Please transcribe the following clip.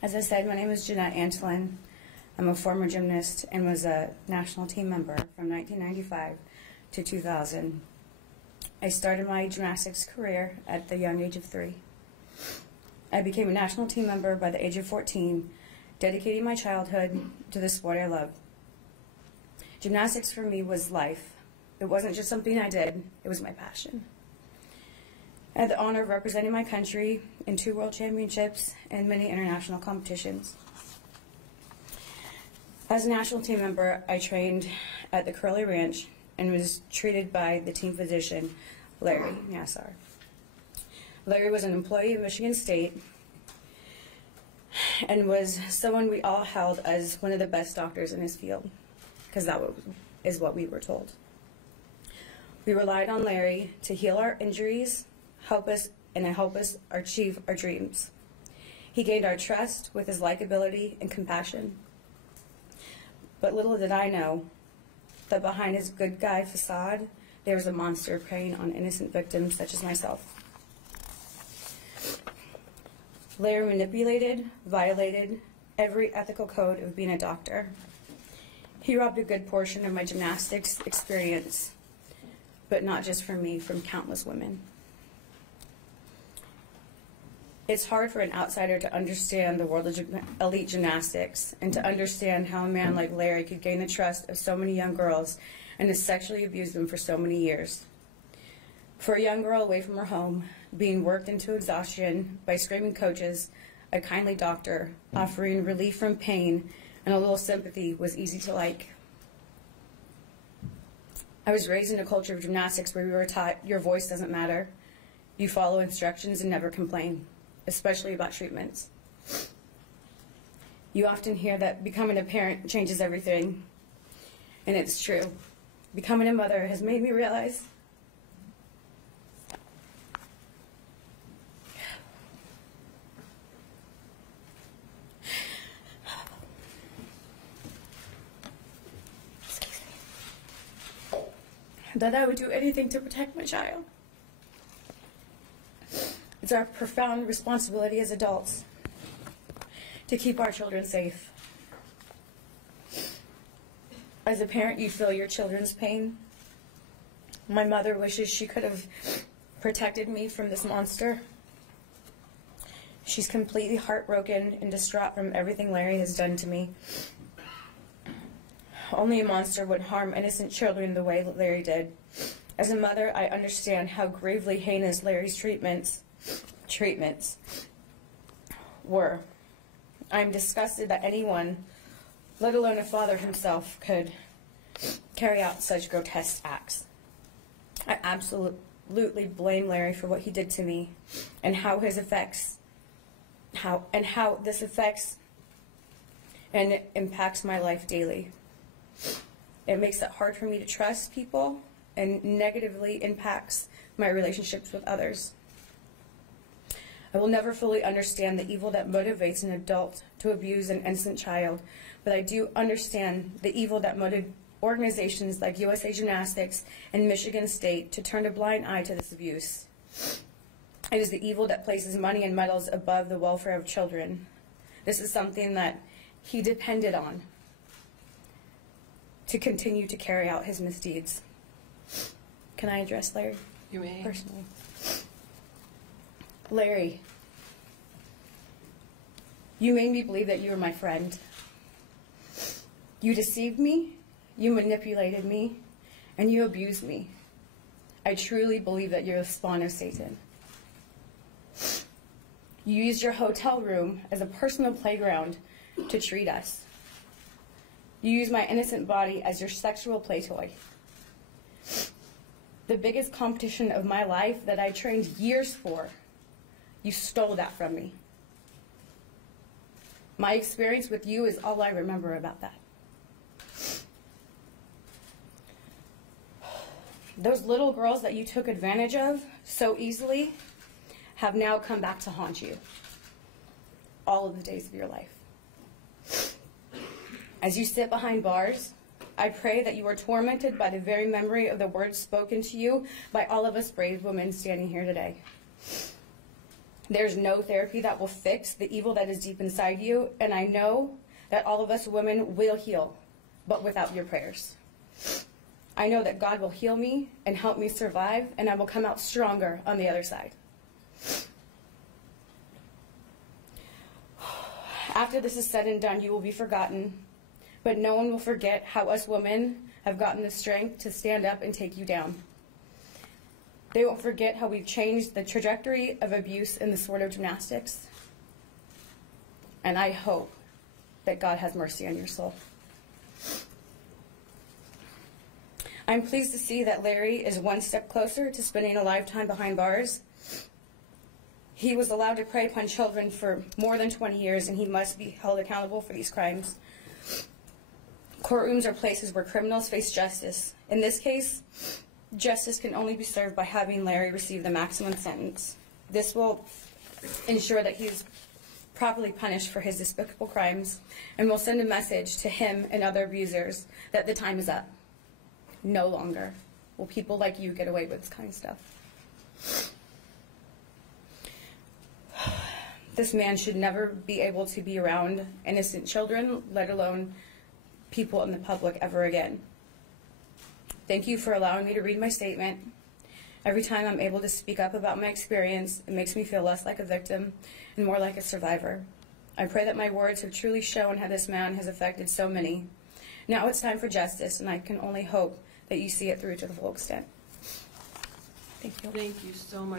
As I said, my name is Jeanette Antolin. I'm a former gymnast and was a national team member from 1995 to 2000. I started my gymnastics career at the young age of 3. I became a national team member by the age of 14, dedicating my childhood to the sport I love. Gymnastics for me was life. It wasn't just something I did, it was my passion. I had the honor of representing my country in 2 world championships and many international competitions. As a national team member, I trained at the Curly Ranch and was treated by the team physician, Larry Nassar. Larry was an employee of Michigan State and was someone we all held as one of the best doctors in his field, because that is what we were told. We relied on Larry to heal our injuries, help us achieve our dreams. He gained our trust with his likability and compassion. But little did I know that behind his good guy facade, there was a monster preying on innocent victims such as myself. Larry manipulated, violated every ethical code of being a doctor. He robbed a good portion of my gymnastics experience, but not just from me, from countless women. It's hard for an outsider to understand the world of elite gymnastics and to understand how a man like Larry could gain the trust of so many young girls and to sexually abuse them for so many years. For a young girl away from her home, being worked into exhaustion by screaming coaches, a kindly doctor offering relief from pain and a little sympathy was easy to like. I was raised in a culture of gymnastics where we were taught your voice doesn't matter, you follow instructions and never complain, especially about treatments. You often hear that becoming a parent changes everything, and it's true. Becoming a mother has made me realize that I would do anything to protect my child. It's our profound responsibility as adults to keep our children safe. As a parent, you feel your children's pain. My mother wishes she could have protected me from this monster. She's completely heartbroken and distraught from everything Larry has done to me. Only a monster would harm innocent children the way Larry did. As a mother, I understand how gravely heinous Larry's treatments were. I am disgusted that anyone, let alone a father himself, could carry out such grotesque acts. I absolutely blame Larry for what he did to me and how this affects and impacts my life daily. It makes it hard for me to trust people and negatively impacts my relationships with others. I will never fully understand the evil that motivates an adult to abuse an innocent child, but I do understand the evil that motivated organizations like USA Gymnastics and Michigan State to turn a blind eye to this abuse. It is the evil that places money and medals above the welfare of children. This is something that he depended on to continue to carry out his misdeeds. Can I address Larry? You may. Personally. Larry, you made me believe that you were my friend. You deceived me, you manipulated me, and you abused me. I truly believe that you're a spawn of Satan. You used your hotel room as a personal playground to treat us. You used my innocent body as your sexual play toy. The biggest competition of my life that I trained years for, you stole that from me. My experience with you is all I remember about that. Those little girls that you took advantage of so easily have now come back to haunt you all of the days of your life. As you sit behind bars, I pray that you are tormented by the very memory of the words spoken to you by all of us brave women standing here today. There's no therapy that will fix the evil that is deep inside you, and I know that all of us women will heal, but without your prayers. I know that God will heal me and help me survive, and I will come out stronger on the other side. After this is said and done, you will be forgotten, but no one will forget how us women have gotten the strength to stand up and take you down. They won't forget how we've changed the trajectory of abuse in the sport of gymnastics. And I hope that God has mercy on your soul. I'm pleased to see that Larry is one step closer to spending a lifetime behind bars. He was allowed to prey upon children for more than 20 years, and he must be held accountable for these crimes. Courtrooms are places where criminals face justice. In this case, justice can only be served by having Larry receive the maximum sentence. This will ensure that he is properly punished for his despicable crimes, and will send a message to him and other abusers that the time is up. No longer will people like you get away with this kind of stuff. This man should never be able to be around innocent children, let alone people in the public ever again. Thank you for allowing me to read my statement. Every time I'm able to speak up about my experience, it makes me feel less like a victim and more like a survivor. I pray that my words have truly shown how this man has affected so many. Now it's time for justice, and I can only hope that you see it through to the full extent. Thank you. Thank you so much.